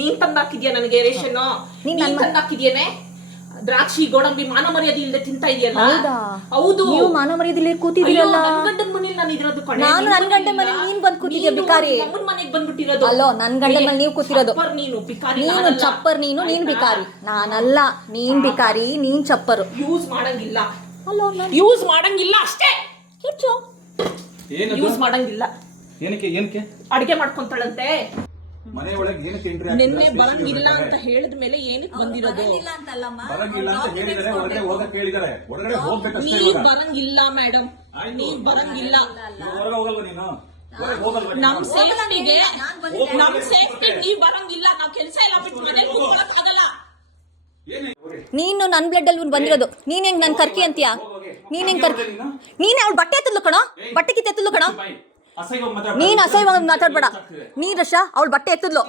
ನೀನ್ ತಂದಾಕಿದ್ಯಾ ನನಗೆ ರೇಷನ್? ನೀನ್ ತಂದಾಕಿದ್ಯೇನೆ? ದ್ರಾಕ್ಷಿ ಗೋಡಂಬಿ ಮಾನ ಮರ್ಯಾದೆ ಇಲ್ಲದೆ ತಿಂತಾ ಇದೆಯಲ್ಲ. ಹೌದು, ನೀವು ಮಾನ ಮರ್ಯಾದೆ ಕೂತಿದ್ದೀರಲ್ಲ. ನನ್ನ ಗಂಡನ ಮನೇಲಿ ನಾನು ಇರೋದು ಕಣೆ. ನಾನು ನನ್ನ ಗಂಡನ ಮನೇಲಿ ನೀನ್ ಬಂದು ಕೂತಿದ್ಯಾ ಬಿಕಾರಿ. ಅಮ್ಮನ ಮನೆಗೆ ಬಂದ್ಬಿಟ್ಟಿರೋದು. ಅಲ್ಲೋ, ನನ್ನ ಗಂಡನ ಮನೇಲಿ ನೀವು ಕೂತಿರೋದು. ನೀನು ಬಿಕಾರಿ, ನೀನು ಚಪ್ಪರ್. ನೀನ್ ಬಿಕಾರಿ, ನಾನಲ್ಲ. ನೀನ್ ಬಿಕಾರಿ, ನೀನ್ ಚಪ್ಪರು. ಯೂಸ್ ಮಾಡಂಗಿಲ್ಲ. ಅಲ್ಲೋ, ಯೂಸ್ ಮಾಡಂಗಿಲ್ಲ ಅಷ್ಟೇ. ಕಿಚ್ಚು ಯೂಸ್ ಮಾಡಂಗಿಲ್ಲ. ಏನಕ್ಕೆ ಅಡಿಗೆ ಮಾಡ್ಕೊಂತಾಳಂತೆ. ಮನೆ ಒಳಗೆ ಏನಕ್ಕೆ ನಿನ್ನೆ ಬರಂಗಿಲ್ಲ ಅಂತ ಹೇಳಿದ ಮೇಲೆ ಏನಕ್ಕೆ ಬಂದಿರೋದು? ಬರಂಗಿಲ್ಲ ಅಂತ ಹೇಳಿದರೆ ಒಳಗಡೆ ಹೋಗಕ್ಕೆ ಹೇಳಿದ್ದಾರೆ. ಒಳಗಡೆ ಹೋಗ್ಬೇಕಷ್ಟೇ. ನೀವ್ ಬರಂಗಿಲ್ಲ ಮೇಡಮ್, ನೀವ್ ಬರಂಗಿಲ್ಲ. ಹೊರಗೆ ಹೋಗಲ್ವಾ ನೀನು? ನಮ್ ಸೇಫ್ಟಿ ನೀವ್ ಬರಂಗಿಲ್ಲ. ನಾವ್ ಕೆಲಸ ಎಲ್ಲ ಬಿಟ್ಟು ಮನೆ ಕೂತ್ಕೊಳಕ್ ಆಗಲ್ಲ. ನೀನು ನನ್ನ ಬ್ಲಡ್ ಅಲ್ಲಿ ಬಂದಿರೋದು. ನೀನ್ ಹೆಂಗ್ ನನ್ ಕರ್ಕಿ ಅಂತೀಯಾ? ನೀನ್ ಹೆಂಗ್ ಕರ್ಕಿ? ನೀನ್ ಅವಳು ಬಟ್ಟೆ ಎತ್ತದ್ಲು ಕಣೋ, ಬಟ್ಟೆ ಕಿತ್ತು ಎತ್ತದ್ಲು ಕಣೋ. ನೀನ್ ಅಸಹ್ಯವಾಗಿ ಮಾತಾಡ್ಬೇಡ. ನೀನ್ ರಶ ಅವಳು ಬಟ್ಟೆ ಎತ್ತದ್ಲು.